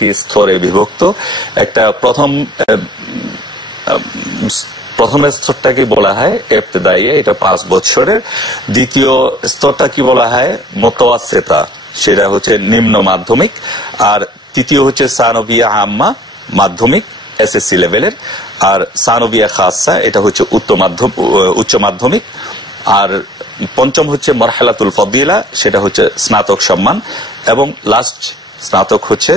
6টি স্তরে বিভক্ত। একটা প্রথম স্তরটাকে বলা হয় ইবতেদাইয়া, এটা 5 বছরের। দ্বিতীয় স্তরটা কি বলা হয় মুতাওয়াসসিতা, সেটা হচ্ছে নিম্ন মাধ্যমিক। আর তৃতীয় হচ্ছে সানবিয়া আম্মা, মাধ্যমিক এসএসসি লেভেলের। আর সানবিয়া খাসা, এটা হচ্ছে উচ্চ মাধ্যমিক। আর পঞ্চম হচ্ছে মারহালাতুল ফাদিলা, সেটা হচ্ছে স্নাতক সম্মান। এবং লাস্ট স্নাতক হচ্ছে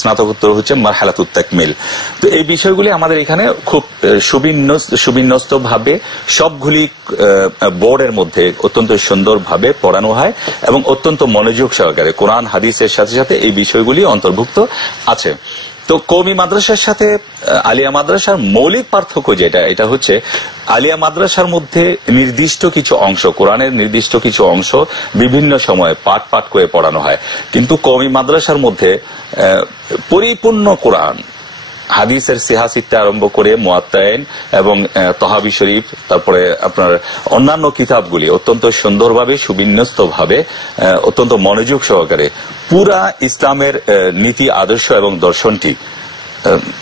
স্নাতকোত্তর হচ্ছে মারহালাতুত তাকমিল। তো এই বিষয়গুলি আমাদের এখানে খুব সুবিন্যস্ত ভাবে সবগুলি বোর্ডের মধ্যে অত্যন্ত সুন্দরভাবে পড়ানো হয় এবং অত্যন্ত মনোযোগ সহকারে কোরআন হাদিসের সাথে সাথে এই বিষয়গুলি অন্তর্ভুক্ত আছে। তো কওমি মাদ্রাসার সাথে আলিয়া মাদ্রাসার মৌলিক পার্থক্য যেটা, এটা হচ্ছে আলিয়া মাদ্রাসার মধ্যে নির্দিষ্ট কিছু অংশ, কোরআনের নির্দিষ্ট কিছু অংশ বিভিন্ন সময়ে পাঠ পাঠ করে পড়ানো হয়, কিন্তু কওমি মাদ্রাসার মধ্যে পরিপূর্ণ কোরআন হাদিসের সিহাসিতে আরম্ভ করে মুয়াত্তাইন এবং তহাবি শরীফ, তারপরে আপনার অন্যান্য কিতাবগুলি অত্যন্ত সুন্দরভাবে সুবিন্যস্ত ভাবে অত্যন্ত মনোযোগ সহকারে পুরা ইসলামের নীতি আদর্শ এবং দর্শনটি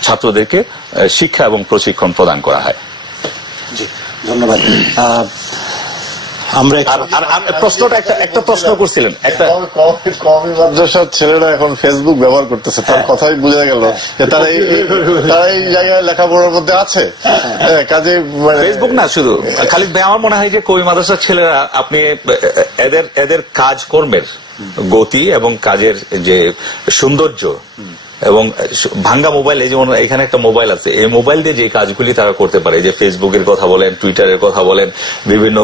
ছাত্রদেরকে শিক্ষা এবং প্রশিক্ষণ প্রদান করা হয়। জি, ধন্যবাদ। আমরা প্রশ্নটা একটা প্রশ্ন করছিলেন, একটা কওমি মাদ্রাসার ছেলেরা এখন ফেসবুক ব্যবহার করতেছে, তার কথাই বোঝা গেল যে তারা এই জায়গায় লেখাপড়ার মধ্যে আছে। কাজে ফেসবুক না শুধু, খালিদ ভাই, আমার মনে হয় যে কওমি মাদ্রাসার ছেলেরা আপনি এদের কাজকর্মের গতি এবং কাজের যে সৌন্দর্য এবং ভাঙ্গা মোবাইল, এই যেমন এখানে একটা মোবাইল আছে, এই মোবাইল দিয়ে যে কাজগুলি তারা করতে পারে, যে ফেসবুকের কথা বলেন, টুইটারের কথা বলেন, বিভিন্ন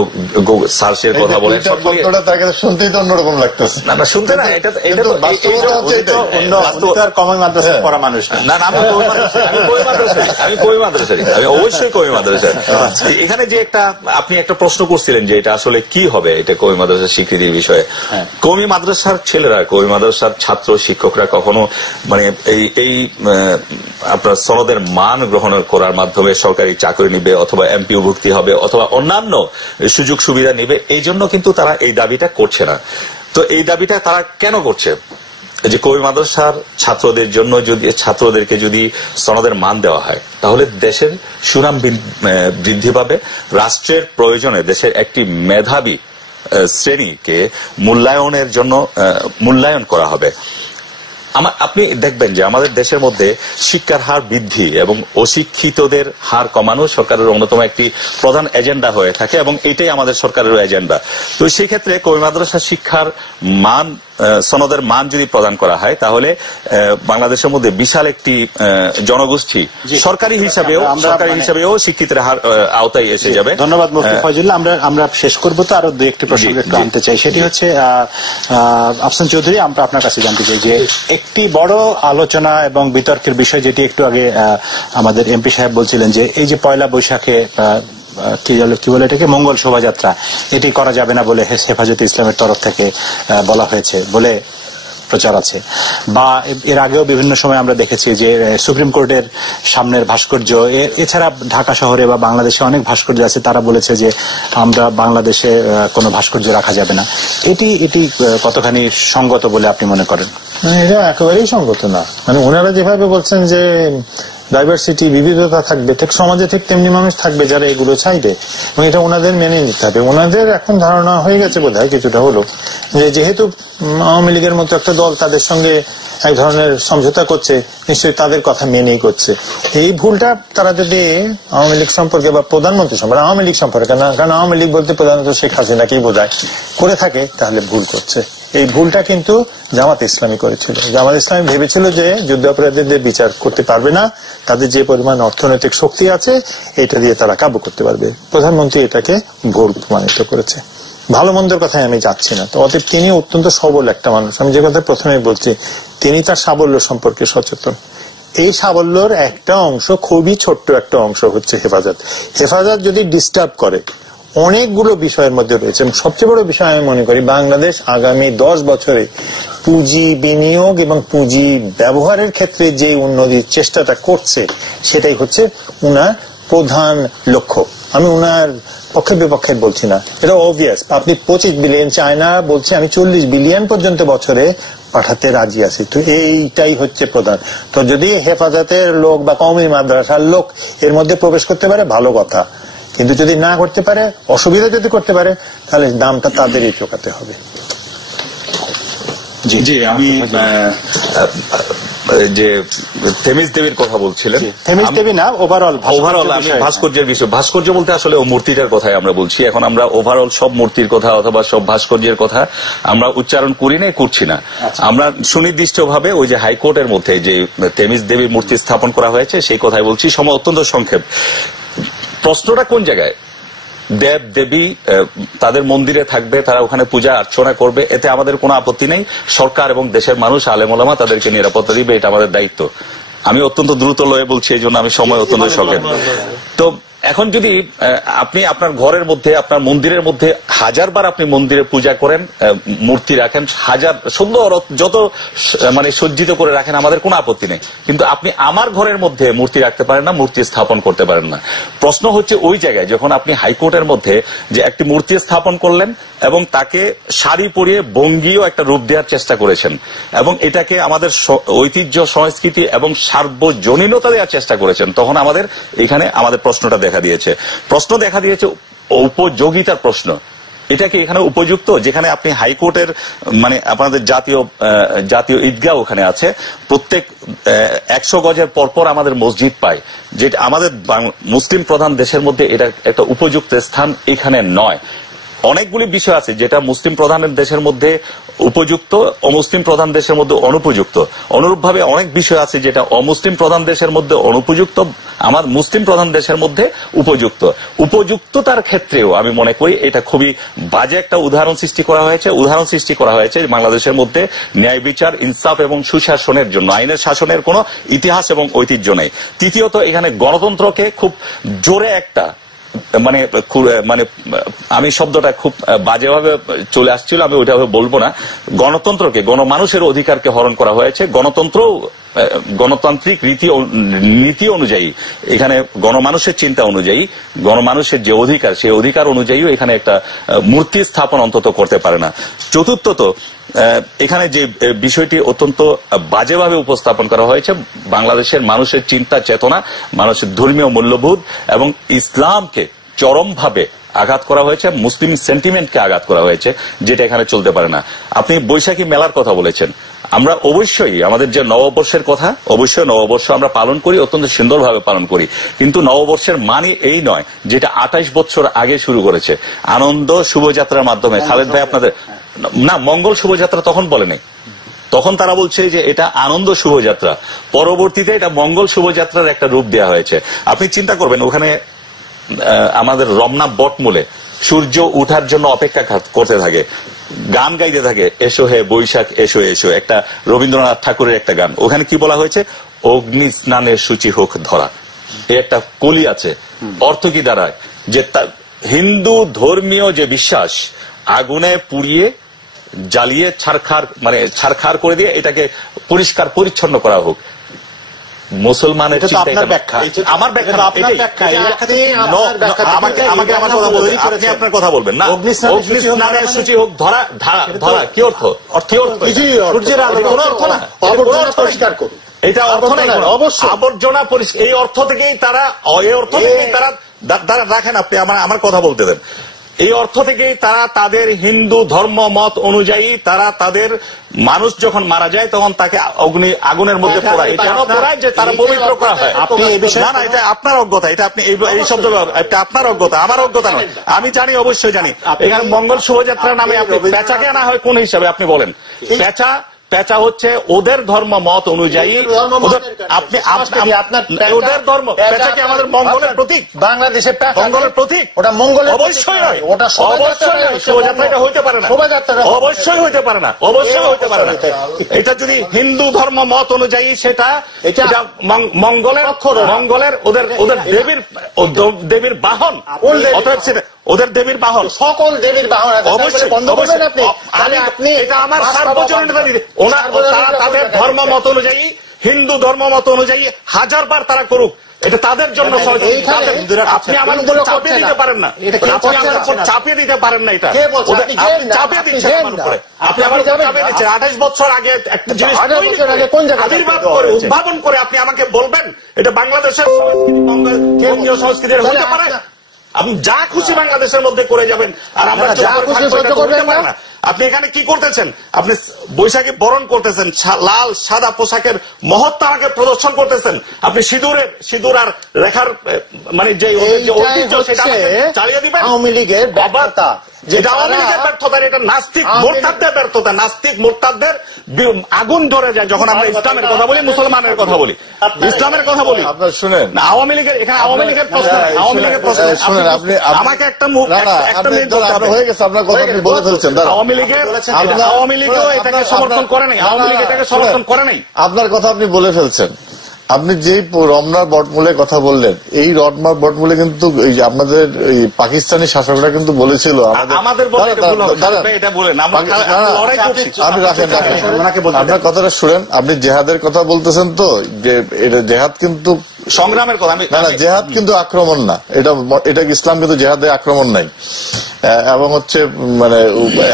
সার্চের কথা বলেন, শুনতেই তো অন্যরকম লাগতেছে। না না, শুনতে না, এটা কওমি মাদ্রাসায় পড়া মানুষ না, আমি কওমি মাদ্রাসারই, আমি অবশ্যই কওমি মাদ্রাসা। এখানে যে আপনি একটা প্রশ্ন করছিলেন যে এটা আসলে কি হবে, এটা কওমি মাদ্রাসার স্বীকৃতির বিষয়ে। কওমি মাদ্রাসার ছেলেরা, কওমি মাদ্রাসার ছাত্র শিক্ষকরা কখনো মানে এই আপনার সনদের মান গ্রহণ করার মাধ্যমে সরকারি চাকরি নিবে অথবা এমপিও ভুক্তি হবে অথবা অন্যান্য সুযোগ সুবিধা নিবে, এই জন্য কিন্তু তারা এই দাবিটা করছে না। তো এই দাবিটা তারা কেন করছে? যে কওমি মাদ্রাসার ছাত্রদেরকে যদি সনদের মান দেওয়া হয় তাহলে দেশের সুনাম বৃদ্ধি পাবে, রাষ্ট্রের প্রয়োজনে দেশের একটি মেধাবী শ্রেণীকে মূল্যায়ন করা হবে। আপনি দেখবেন যে আমাদের দেশের মধ্যে শিক্ষার হার বৃদ্ধি এবং অশিক্ষিতদের হার কমানো সরকারের অন্যতম একটি প্রধান এজেন্ডা হয়ে থাকে এবং এটাই আমাদের সরকারের এজেন্ডা। তো সেই ক্ষেত্রে কওমি মাদ্রাসা শিক্ষার মান, সনদের মান যদি প্রদান করা হয় তাহলে বাংলাদেশের মধ্যে বিশাল একটি জনগোষ্ঠী সরকারি হিসাবেও শিক্ষিতের হার আওতায় এসে যাবে। ধন্যবাদ মুফতি ফয়জুল্লাহ। আমরা শেষ করবো, তো আরো দুই একটি প্রসঙ্গ একটু আনতে চাই। সেটি হচ্ছে আফসান চৌধুরী, আমরা আপনার কাছে জানতে চাই যে একটি বড় আলোচনা এবং বিতর্কের বিষয় যেটি একটু আগে আমাদের এমপি সাহেব বলছিলেন যে এই যে পয়লা বৈশাখে কি বলে এটাকে মঙ্গল শোভাযাত্রা, এটি করা যাবে না বলে হেফাজতে ইসলামের তরফ থেকে বলা হয়েছে বলে প্রচার আছে। বা এর আগেও বিভিন্ন সময় আমরা দেখেছি যে সুপ্রিম কোর্টের সামনের ভাস্কর্য, এছাড়া ঢাকা শহরে বা বাংলাদেশে অনেক ভাস্কর্য আছে, তারা বলেছে যে আমরা বাংলাদেশে কোনো ভাস্কর্য রাখা যাবে না। এটি কতখানি সঙ্গত বলে আপনি মনে করেন? এটা একেবারেই সঙ্গত না। মানে ওনারা যেভাবে বলছেন যে ডাইভার্সিটি, বিবিধতা থাকবে, ঠিক সমাজে ঠিক তেমনি মানুষ থাকবে যারা এগুলো চাইবে এবং এটা ওনাদের মেনে নিতে হবে। ওনাদের এখন ধারণা হয়ে গেছে বোধহয় কিছুটা হলো যে যেহেতু আওয়ামী লীগের মতো একটা দল তাদের সঙ্গে এক ধরনের সমঝোতা করছে, নিশ্চয়ই তাদের কথা মেনেই করছে। এই ভুলটা তারা যদি আওয়ামী লীগ সম্পর্কে বা প্রধানমন্ত্রী সম্পর্কে, আওয়ামী লীগ সম্পর্কে না, কারণ আওয়ামী লীগ বলতে প্রধানত শেখ হাসিনাকেই বোঝায়, করে থাকে তাহলে ভুল করছে। এই ভুলটা কিন্তু জামাত ইসলামী করেছিল। জামাত ইসলামী ভেবেছিল যে যুদ্ধাপরাধীদের বিচার করতে পারবে না, তাদের যে পরিমাণ অর্থনৈতিক শক্তি আছে এটা দিয়ে তারা কাবু করতে পারবে। প্রধানমন্ত্রী এটাকে ভুল প্রমাণিত করেছে। ভালো মন্দের কথায় আমি যাচ্ছি না। তো অতএব তিনি অত্যন্ত সবল একটা মানুষ। আমি যে কথা প্রথমেই বলছি, তিনি তার সাবল্য সম্পর্কে সচেতন। এই সাবল্যর একটা অংশ, খুবই ছোট্ট একটা অংশ হচ্ছে হেফাজত। হেফাজত যদি ডিস্টার্ব করে, অনেকগুলো বিষয়ের মধ্যে রয়েছে। সবচেয়ে বড় বিষয় আমি মনে করি বাংলাদেশ আগামী 10 বছরে পুঁজি বিনিয়োগ এবং পুঁজি ব্যবহারের ক্ষেত্রে যে উন্নতির চেষ্টাটা করছে সেটাই হচ্ছে উনার প্রধান লক্ষ্য। আমি ওনার পক্ষে বিপক্ষে বলছি না, এটা অবভিয়াস। আপনি 25 বিলিয়ন, চায়না বলছে আমি 40 বিলিয়ন পর্যন্ত বছরে পাঠাতে রাজি আছি, তো এইটাই হচ্ছে প্রধান। তো যদি হেফাজতের লোক বা কওমি মাদ্রাসার লোক এর মধ্যে প্রবেশ করতে পারে ভালো কথা, কিন্তু যদি না করতে পারে, অসুবিধা যদি করতে পারে, তাহলে দামটা তাদেরই চোকাতে হবে। জি, আমি যে থেমিস দেবীর কথা বলছিলেন, থেমিস দেবী না, ওভারঅল আমি ভাস্কর্যের বিষয়, ভাস্কর্য বলতে আসলে মূর্তিটার কথাই আমরা বলছি। এখন আমরা ওভারঅল সব মূর্তির কথা অথবা সব ভাস্কর্যের কথা আমরা উচ্চারণ করি না, করছি না। আমরা সুনির্দিষ্টভাবে ওই যে হাইকোর্টের মধ্যে যে থেমিস দেবীর মূর্তি স্থাপন করা হয়েছে সেই কথাই বলছি, সময় অত্যন্ত সংক্ষেপ। প্রশ্নটা কোন জায়গায়? দেব দেবী তাদের মন্দিরে থাকবে, তারা ওখানে পূজা অর্চনা করবে, এতে আমাদের কোনো আপত্তি নেই। সরকার এবং দেশের মানুষ, আলেম ওলামা তাদেরকে নিরাপত্তা দিবে, এটা আমাদের দায়িত্ব। আমি অত্যন্ত দ্রুত লয়ে বলছি, এই জন্য আমি সময় অত্যন্ত সংক্ষেপ। তো এখন যদি আপনি আপনার ঘরের মধ্যে, আপনার মন্দিরের মধ্যে 1000 বার আপনি মন্দিরে পূজা করেন, মূর্তি রাখেন, 1000 সুন্দর যত মানে সজ্জিত করে রাখেন, আমাদের কোনো আপত্তি নেই। কিন্তু আপনি আমার ঘরের মধ্যে মূর্তি রাখতে পারেন না, মূর্তি স্থাপন করতে পারেন না। প্রশ্ন হচ্ছে ওই জায়গায় যখন আপনি হাইকোর্টের মধ্যে যে একটি মূর্তি স্থাপন করলেন এবং তাকে শাড়ি পরিয়ে বঙ্গীয় একটা রূপ দেওয়ার চেষ্টা করেছেন এবং এটাকে আমাদের ঐতিহ্য, সংস্কৃতি এবং সার্বজনীনতা দেওয়ার চেষ্টা করেছেন, তখন আমাদের এখানে আমাদের প্রশ্নটা দেখা দিয়েছে উপযোগিতার প্রশ্ন। এটা কি এখানে উপযুক্ত? যেখানে আপনি হাইকোর্টের মানে আপনাদের জাতীয় ঈদগাহ ওখানে আছে, প্রত্যেক 100 গজের পরপর আমাদের মসজিদ পায়, যেটা আমাদের মুসলিম প্রধান দেশের মধ্যে এটা একটা উপযুক্ত স্থান এখানে নয়। অনেকগুলি বিষয় আছে যেটা মুসলিম প্রধানের দেশের মধ্যে উপযুক্ত, অমুসলিম প্রধান দেশের মধ্যে অনুপযুক্ত। অনুরূপভাবে অনেক বিষয় আছে যেটা অমুসলিম প্রধান দেশের মধ্যে অনুপযুক্ত, আমার মুসলিম প্রধান দেশের মধ্যে উপযুক্ত। উপযুক্ততার ক্ষেত্রেও আমি মনে করি এটা খুবই বাজে একটা উদাহরণ সৃষ্টি করা হয়েছে বাংলাদেশের মধ্যে ন্যায় বিচার, ইনসাফ এবং সুশাসনের জন্য। আইনের শাসনের কোনো ইতিহাস এবং ঐতিহ্য নেই। তৃতীয়ত, এখানে গণতন্ত্রকে খুব জোরে একটা মানে আমি শব্দটা খুব বাজেভাবে চলে আসছিল, আমি ওইটাভাবে বলবো না। গণতন্ত্রকে, গণমানুষের অধিকারকে হরণ করা হয়েছে। গণতন্ত্র গণতান্ত্রিক নীতি অনুযায়ী, এখানে গণমানুষের চিন্তা অনুযায়ী, গণমানুষের যে অধিকার, সেই অধিকার অনুযায়ীও এখানে একটা মূর্তি স্থাপন অন্তত করতে পারে না। চতুর্থত, এখানে যে বিষয়টি অত্যন্ত বাজেভাবে উপস্থাপন করা হয়েছে, বাংলাদেশের মানুষের চিন্তা চেতনা, মানুষের ধর্মীয় মূল্যবোধ এবং ইসলামকে চরমভাবে আঘাত করা হয়েছে, মুসলিম সেন্টিমেন্টকে আঘাত করা হয়েছে, যেটা এখানে চলতে পারে না। আপনি বৈশাখী মেলার কথা বলেছেন, আমরা অবশ্যই আমাদের যে নববর্ষের কথা, অবশ্যই নববর্ষ আমরা পালন করি, অত্যন্ত সুন্দরভাবে পালন করি, কিন্তু নববর্ষের মানে এই নয় যেটা 28 বছর আগে শুরু করেছে আনন্দ শুভযাত্রার মাধ্যমে। খালেদ ভাই আপনাদের না, মঙ্গল শুভযাত্রা তখন বলে নাই, তখন তারা বলছে যে এটা আনন্দ শুভযাত্রা, পরবর্তীতে এটা মঙ্গল শুভযাত্রার একটা রূপ দেওয়া হয়েছে। আপনি চিন্তা করবেন, ওখানে আমাদের রমনা বটমূলে সূর্য উঠার জন্য অপেক্ষা করতে থাকে, গান গাইতে থাকে, এসো হে বৈশাখ এসো এসো, একটা রবীন্দ্রনাথ ঠাকুরের একটা গান। ওখানে কি বলা হয়েছে? অগ্নি স্নানের সূচি হোক ধরা। একটা কলি আছে, অর্থ কি দাঁড়ায়? যে হিন্দু ধর্মীয় যে বিশ্বাস, আগুনে পুড়িয়ে জ্বালিয়ে ছারখার করে দিয়ে এটাকে পরিষ্কার পরিচ্ছন্ন করা হোক। মুসলমানের আমার আপনার কথা বলবেন না, অগ্নি স্নানের সূচি হোক ধরা, ধরা কি অর্থ? সূর্যের আলো, কোন অর্থ না, পরিষ্কার করুন, এটা অর্থ নেই। আবর্জনা এই অর্থ থেকেই তারা রাখেন। আপনি আমার কথা বলতে দেন। এই অর্থ থেকেই তারা তাদের হিন্দু ধর্ম মত অনুযায়ী তারা তাদের মানুষ যখন মারা যায় তখন তাকে আগুনের মধ্যে পোড়ায়। কেন পোড়ায়? যে তারা পবিত্র করা হয়। আপনি এই বিষয়ে না, এটা আপনার অজ্ঞতা, এটা আপনি এই শব্দ, এটা আপনার অজ্ঞতা, আমার অজ্ঞতা নয়। আমি জানি, অবশ্যই জানি। এখানে মঙ্গল শোভাযাত্রার নামে আপনি পেঁচাকে আনা হয় কোন হিসাবে? আপনি বলেন। পেঁচা হচ্ছে ওদের ধর্ম মত অনুযায়ী, আপনি ওদের ধর্ম, পেঁচা কি আমাদের মঙ্গলের প্রতীক? বাংলাদেশে মঙ্গলের প্রতীক? ওটা মঙ্গলের অবশ্যই নয়, ওটা অবশ্যই নয়। শোভাযাত্রা এটা হইতে পারে না, অবশ্যই হইতে পারে না, অবশ্যই হইতে পারে না। এটা যদি হিন্দু ধর্ম মত অনুযায়ী সেটা মঙ্গলের ওদের দেবীর বাহন, অতএব সেটা ওদের দেবীর বাহন, সকল দেবীর বাহন। অবশ্যই এটা আমার সার্বজনীনতা দিতে, তারা তাদের ধর্ম মত অনুযায়ী, হিন্দু ধর্ম মত অনুযায়ী 1000 বার তারা করুক, এটা তাদের জন্য আপনি আমার উপর চাপিয়ে দিতে পারেন না, আপনি আমার উপর চাপিয়ে দিতে পারেন না, এটা চাপিয়ে দিচ্ছেন আমার উপরে, আপনি আমার উপর চাপিয়ে দিচ্ছেন। 28 বছর আগে একটা জিনিস আবির্ভাব করে উদ্ভাবন করে আপনি আমাকে বলবেন এটা বাংলাদেশের সংস্কৃতি, বঙ্গীয় সংস্কৃতির হতে পারে? আপনি যা খুশি বাংলাদেশের মধ্যে করে যাবেন আর আমরা না। আপনি এখানে কি করতেছেন? আপনি বৈশাখী বরণ করতেছেন, লাল সাদা পোশাকের মহত্ব আমাকে প্রদর্শন করতেছেন, আপনি সিঁদুর আর রেখার মানে যে ঐতিহ্য সেটা চালিয়ে দিবেন। আওয়ামী লীগের ব্যর্থতা, যেটা আওয়ামী লীগের ব্যর্থতা, এটা নাস্তিক মোরতাদদের ব্যর্থতা। নাস্তিক মোরতাদদের আগুন ধরে যায় যখন আমরা ইসলামের কথা বলি, মুসলমানের কথা বলি, ইসলামের কথা বলি। আপনার শুনেন, আওয়ামী লীগের এখানে আওয়ামী লীগের প্রশ্ন, আওয়ামী লীগের প্রশ্ন শুনেন। আপনি আমাকে একটা মিনিট হয়ে গেছে, আপনার কথা আপনি বলে ফেলছেন। আওয়ামী লীগও এটাকে সমর্থন করে নাই, আওয়ামী লীগ এটাকে সমর্থন করে নাই। আপনার কথা আপনি বলে ফেলছেন। আপনি যে রমনার বটমূলের কথা বললেন, এই রমনার বটমূলে কিন্তু আপনাদের পাকিস্তানি শাসকরা কিন্তু বলেছিল আমাদের আপনার কথাটা শুনেন। আপনি জেহাদের কথা বলতেছেন তো, যে এটা জেহাদ কিন্তু সংগ্রামের কথা, না জেহাদ কিন্তু আক্রমণ না, এটা ইসলাম কিন্তু জেহাদে আক্রমণ নাই। এবং হচ্ছে মানে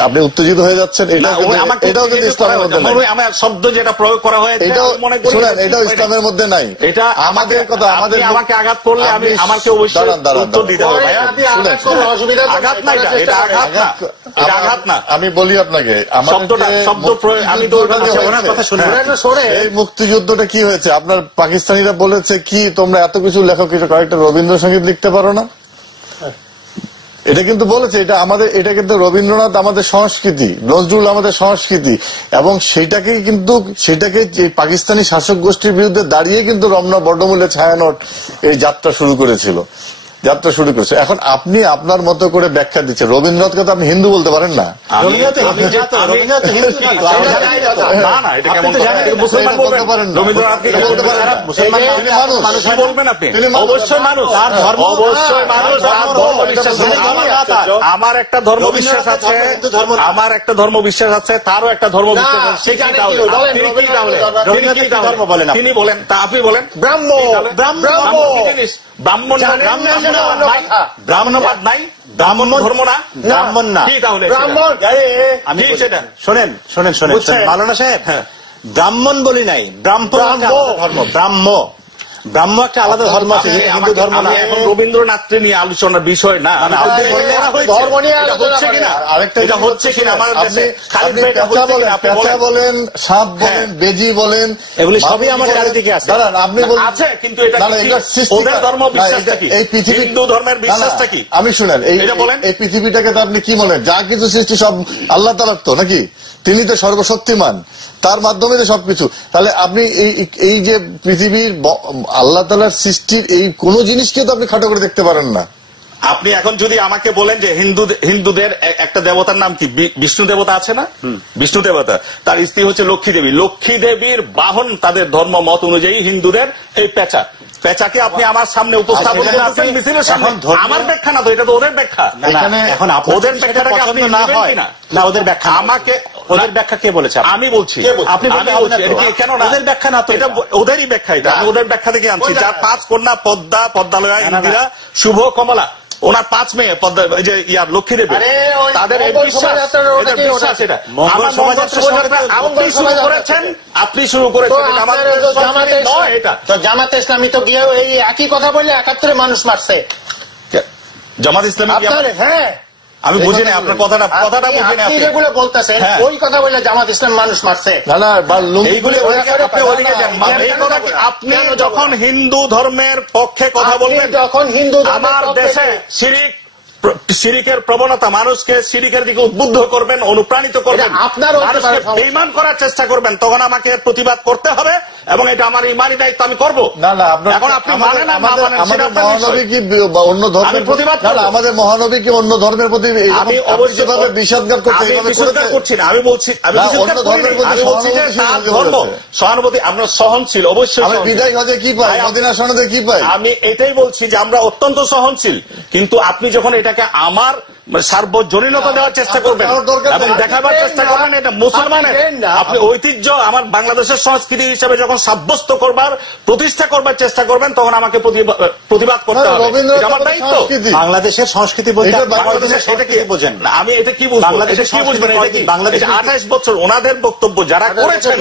আপনি উত্তেজিত হয়ে যাচ্ছেন, এটাও কিন্তু ইসলামের মধ্যে নাই। আমার শব্দ যেটা প্রয়োগ করা হয়েছে এটাও ইসলামের মধ্যে নাই। এটা আমাদের কথা, আমাকে আঘাত করলে আমি আমাকে অবশ্যই উত্তর দিতে হবে। আঘাত না, এটা আঘাত না। আমি বলি আপনাকে, আমি এই মুক্তিযুদ্ধটা কি হয়েছে? আপনার পাকিস্তানিরা বলেছে কি তোমরা এত কিছু লেখো, কিছু কয়েকটা রবীন্দ্রসঙ্গীত লিখতে পারো না? এটা কিন্তু বলেছে, এটা কিন্তু রবীন্দ্রনাথ আমাদের সংস্কৃতি, নজরুল আমাদের সংস্কৃতি, এবং সেটাকে পাকিস্তানি শাসক গোষ্ঠীর বিরুদ্ধে দাঁড়িয়ে কিন্তু রমনা বটমূলে ছায়ানট এই যাত্রা শুরু করেছে। এখন আপনি আপনার মতো করে ব্যাখ্যা দিচ্ছেন। রবীন্দ্রনাথকে তো আপনি হিন্দু বলতে পারেন না। আমার একটা ধর্মবিশ্বাস আছে, তারও একটা ধর্মবিশ্বাস আছে। তিনি বলেন, তা আপনি বলেন ব্রাহ্মণবাদ নাই, ব্রাহ্মণ ধর্ম না, ব্রাহ্মণ না, কি তাহলে আমি সেটা শোনেন মাওলানা সাহেব, ব্রাহ্মণ বলি নাই, ব্রাহ্ম একটা আলাদা ধর্ম আছে, হিন্দু ধর্ম না। এখন রবীন্দ্রনাথকে নিয়ে আলোচনার বিষয় না, ধর্ম নিয়ে হচ্ছে কিনা, এটা হচ্ছে কিনা আমাদের দেশে পেঁচা বলেন, সাপ বলেন, বেজি বলেন, এগুলি সবই আমার চারিদিকে আছে। আপনি আছে, কিন্তু এটা ওদের ধর্ম বিশ্বাসটা কি, এই পৃথিবী হিন্দু ধর্মের বিশ্বাসটা কি? আমি শুনেন, এই পৃথিবীটাকে তো আপনি কি বলেন, যা কিছু সৃষ্টি সব আল্লাহ তাআলার তো নাকি? তিনি তো সর্বশক্তিমান, তার মাধ্যমে তো সবকিছু। তাহলে আপনি এই যে পৃথিবীর আল্লাহ তাআলার সৃষ্টির এই কোন জিনিসকে তো আপনি খাটো করে দেখতে পারেন না। আপনি এখন যদি আমাকে বলেন যে হিন্দুদের একটা দেবতার নাম কি, বিষ্ণু দেবতা আছে না, বিষ্ণু দেবতা, তার স্ত্রী হচ্ছে লক্ষ্মী দেবী, লক্ষ্মী দেবীর বাহন তাদের ধর্ম মত অনুযায়ী হিন্দুদের এই পেঁচাকে আপনি আমার সামনে উপস্থাপন করতেছেন মিছিলের সামনে। আমার ব্যাখ্যা না তো, এটা তো ওদের ব্যাখ্যা। এখন ওদের ব্যাখ্যাটাকে আপনি না হয় না, ওদের ব্যাখ্যা আমাকে, ওদের ব্যাখ্যা কে বলেছে? আমি বলছি, আপনি কেন না, ওদের ব্যাখ্যা না তো, এটা ওদেরই ব্যাখ্যা, এটা আমি ওদের ব্যাখ্যা থেকে আনছি। যার 5 কন্যা, পদ্মালয়া, ইন্দিরা, শুভ, কমলা, ওনার 5 মেয়ে লক্ষ্মী দেবী, তাদের বিশ্বাস। এটা আপনি শুরু করেছেন, এটা জামাতে ইসলামী তো গিয়ে এই একই কথা বলে 71 মানুষ মারছে। জামাত ইসলামী, হ্যাঁ আমি বুঝি না আপনার কথাটা বুঝি না। আপনি যেগুলো বলতেছেন ওই কথা বলে জামাত ইসলাম মানুষ মারছে। আপনি যখন হিন্দু ধর্মের পক্ষে কথা বলবেন, যখন হিন্দু আমার দেশে শিরিকের প্রবণতা, মানুষকে শিরিকের দিকে উদ্বুদ্ধ করবেন, অনুপ্রাণিত করবেন, মানুষকে বেঈমান করার চেষ্টা করবেন, তখন আমাকে প্রতিবাদ করতে হবে, এবং এটা আমার ইমানি দায়িত্ব, আমি করবো। এখন আপনি মানেন না, আমাদের মহানবী কি অন্য ধর্মের প্রতিবাদ, আমাদের মহানবী কি অন্য ধর্মের প্রতি আমি অবশ্যই বিষাদগার করছি না। আমি বলছি সহানুভূতি, আমরা সহনশীল, অবশ্যই বিদায় হজে কি পাই, মদিনা সনদে কি পাই, আমি এটাই বলছি যে আমরা অত্যন্ত সহনশীল, কিন্তু আপনি যখন এটাকে আমার সার্বজনীনতা দেওয়ার চেষ্টা করবেন এবং দেখাবার চেষ্টা করবেন এটা মুসলমানের আপনি ঐতিহ্য আমার বাংলাদেশের সংস্কৃতি হিসেবে যখন সাব্যস্ত করবার প্রতিষ্ঠা করবার চেষ্টা করবেন তখন আমাকে প্রতিবাদ করতে হবে। এটা আমার দায়িত্ব। বাংলাদেশের সংস্কৃতি বলতে এটা কি বোঝেন? আমি এটা কি বুঝবো? এটা কি বুঝবেন? বাংলাদেশ 28 বছর ওনাদের বক্তব্য যারা করেছেন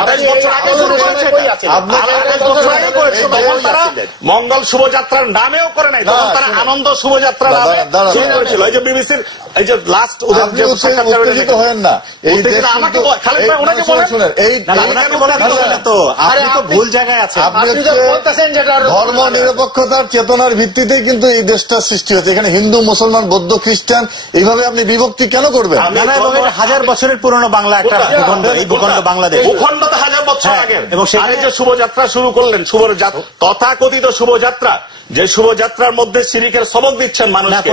28 বছর আগে শুরু করেছেন, 28 বছর আগে করেছেন, তখন তারা মঙ্গল শুভযাত্রার নামেও করে নাই, তখন তারা আনন্দ শুভযাত্রা নামে শুরু করেছিল। এই যে বিবিসির এই যে লাস্ট উত্তেজিত হয়েন না, এই আমাকে খালেদ ভাই ওনাকে বলেন তো আপনি তো ভুল জায়গায় আছেন। আপনি বলতেছেন যেটা ধর্ম নিরপেক্ষতার চেতনার ভিত্তিতেই কিন্তু এই দেশটা সৃষ্টি হয়েছে। এখানে হিন্দু মুসলমান বৌদ্ধ খ্রিস্টান এইভাবে আপনি বিভক্তি কেন করবেন? 1000 বছরের পুরনো বাংলা একটা ভূখণ্ড, এই ভূখণ্ড বাংলাদেশ। ভূখণ্ড তো 1000 বছর আগের। এবং সেখানে যে শুভযাত্রা শুরু করলেন, তথাকথিত শুভযাত্রা, যে শুভযাত্রার মধ্যে শিরিকের সবক দিচ্ছেন মানুষকে,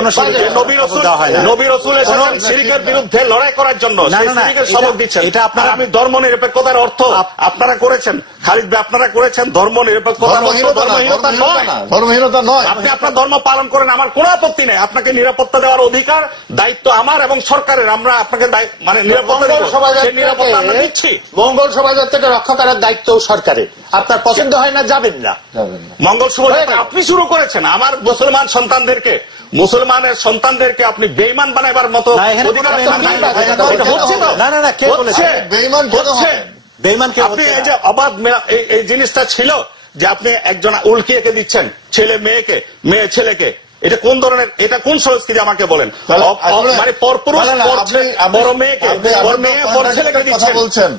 নবী রাসূল এসেছেন শিরিকের বিরুদ্ধে লড়াই করার জন্য, সেই শিরিকের সবক দিচ্ছেন। এটা আপনারা, আমি ধর্ম নিরপেক্ষতার অর্থ আপনারা করেছেন, খালিদ ভাই আপনারা করেছেন ধর্ম নিরপেক্ষতার অর্থ ধর্মহীনতা নয়। আপনি আপনার ধর্ম পালন করেন, আমার কোনো আপত্তি নেই। আপনাকে নিরাপত্তা দেওয়ার অধিকার দায়িত্ব আমার এবং সরকারের। আমরা আপনাকে মানে নিরাপত্তা দিচ্ছি। মঙ্গল শোভাযাত্রাকে রক্ষা করার দায়িত্ব সরকারের। আপনার পছন্দ হয় না, যাবেন না। মঙ্গল শোভাযাত্রা আপনি শুরু করেছেন। আমার মুসলমান সন্তানদেরকে আপনি বেঈমান বানাবার মতো আপনি এই যে অবাধ এই জিনিসটা ছিল যে আপনি একজন উল্কিয়েকে দিচ্ছেন ছেলে মেয়েকে, মেয়ে ছেলেকে। এটা কোন ধরনের, এটা কোন সংস্কৃতি আমাকে বলেন? মানে পরপুরুষ বড় মেয়েকে, বড় মেয়ে বড় ছেলেকে বলছেন।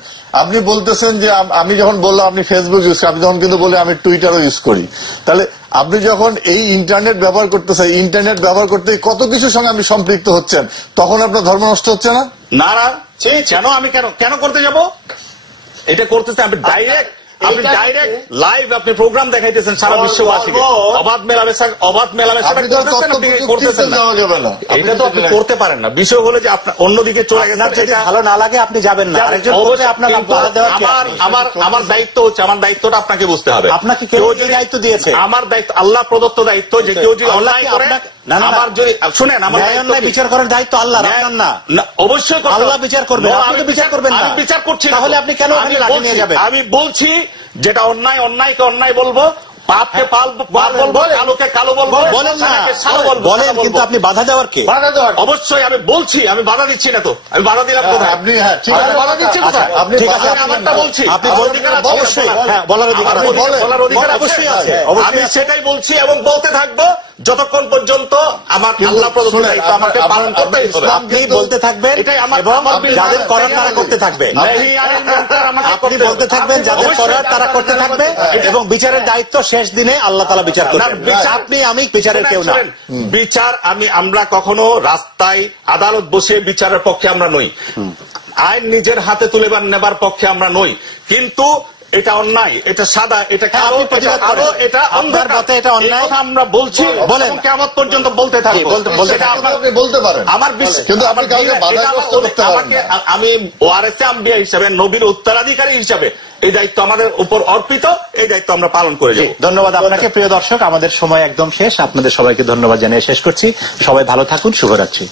আপনি বলতেছেন যে আমি যখন বললাম আপনি ফেসবুক ইউজ করেন, আপনি যখন কিন্তু বলে আমি টুইটারও ইউজ করি, তাহলে আপনি যখন এই ইন্টারনেট ব্যবহার করতেছেন, ইন্টারনেট ব্যবহার করতে কত কিছুর সঙ্গে আপনি সম্পৃক্ত হচ্ছেন, তখন আপনার ধর্ম নষ্ট হচ্ছে না? না না, কেন আমি কেন করতে যাব? এটা করতেছে আপনি ডাইরেক্ট লাইভ আপনি প্রোগ্রাম দেখাইতেছেন সারা বিশ্ববাসীকে। অবাধ মেলামেশা করতেছেন না, এটা তো আপনি করতে পারেন না। বিষয় হলো যে আপনার অন্যদিকে চলে গেছে, ভালো না লাগে আপনি যাবেন না। আমার দায়িত্ব হচ্ছে, আমার দায়িত্বটা আপনাকে বুঝতে হবে। আপনাকে কেউ যে দায়িত্ব দিয়েছে, আমার দায়িত্ব আল্লাহ প্রদত্ত দায়িত্ব, যে কেউ যদি অন্যায় করে, আমার যদি শুনেন, আমার অন্যায় বিচার করার দায়িত্ব আল্লাহ, অবশ্যই আল্লাহ বিচার করবেন। আপনি তো বিচার করবেন না, বিচার করছি, তাহলে আপনি কেন নিয়ে যাবেন? আমি বলছি যেটা অন্যায় অন্যায়কে অন্যায় বলবো, পাপকে পাপ বলবো, কালোকে কালো বলবো, বলেন না, বলেন, কিন্তু আপনি বাধা দেওয়ার কে? অবশ্যই আমি বলছি, আমি বাধা দিচ্ছি না তো। আমি বাধা দিলাম কোথায়? আপনি বাধা দিচ্ছি কোথায়? ঠিক আছে, আমারটা বলছি, আপনি অবশ্যই বলার অধিকার আছে। আমি সেটাই বলছি এবং বলতে থাকবো যতক্ষণ পর্যন্ত আমার আল্লাহ প্রদত্ত দায়িত্ব আমাকে পালন করতেই হবে। আপনি বলতে থাকবেন এবং যাদের করার তারা করতে থাকবে। আপনি বলতে থাকবেন, যাদের করার তারা করতে থাকবে, এবং বিচারের দায়িত্ব শেষ দিনে আল্লাহ তাআলা বিচার করবেন। আপনি আমি বিচারের কেউ না। বিচার আমরা কখনো রাস্তায় আদালত বসে বিচারের পক্ষে আমরা নই, আইন নিজের হাতে তুলে নেবার পক্ষে আমরা নই। কিন্তু এটা অন্যায়, এটা সাদা, এটা কালো, এটা অন্ধকার, এটা অন্যায় আমরা বলছি, বলেন কিয়ামত পর্যন্ত বলতে থাকবো। আপনি বলতে পারেন আমার বিশ্বাস, কিন্তু আপনি কাউকে বাধাগ্রস্ত করতে পারেন না। আমি ওয়ারিসে আম্বিয়া হিসেবে, নবীর উত্তরাধিকারী হিসেবে এই দায়িত্ব আমাদের উপর অর্পিত, এই দায়িত্ব আমরা পালন করে যাব। ধন্যবাদ আপনাকে। প্রিয় দর্শক, আমাদের সময় একদম শেষ। আপনাদের সবাইকে ধন্যবাদ জানিয়ে শেষ করছি। সবাই ভালো থাকুন, শুভরাত্রি।